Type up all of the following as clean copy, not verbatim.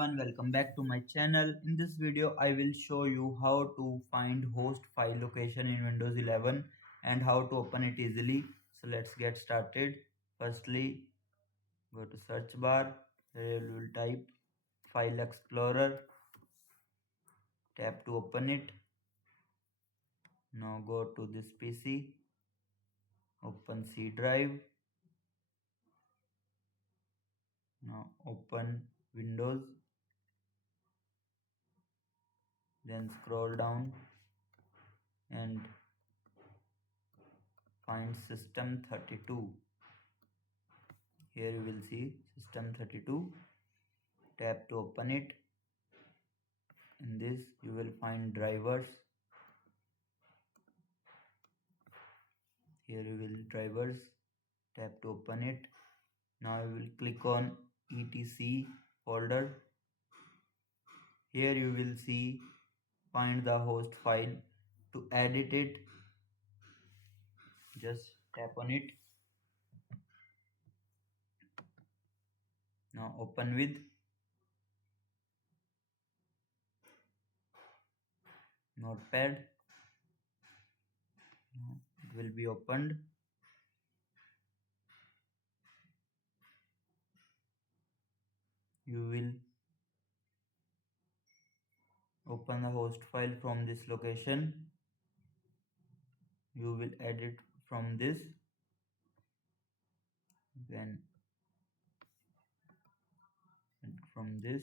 everyone, welcome back to my channel. In this video I will show you how to find host file location in Windows 11 and how to open it easily. So let's get started. Firstly, go to search bar. Here you will type File Explorer, tap to open it. Now go to this PC, open C drive. Now open Windows, then scroll down and find System32. Here you will see System32. Tap to open it. In this you will find drivers. Here you will drivers. Tap to open it. Now you will click on etc folder. Here you will see find the host file. To edit it, just tap on it. Now open with Notepad. Now it will be opened. You will open the host file from this location. You will edit from this. Then from this,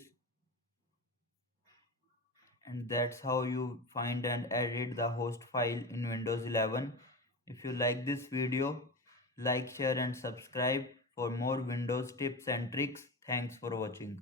and that's how you find and edit the host file in Windows 11. If you like this video, like, share and subscribe for more Windows tips and tricks. Thanks for watching.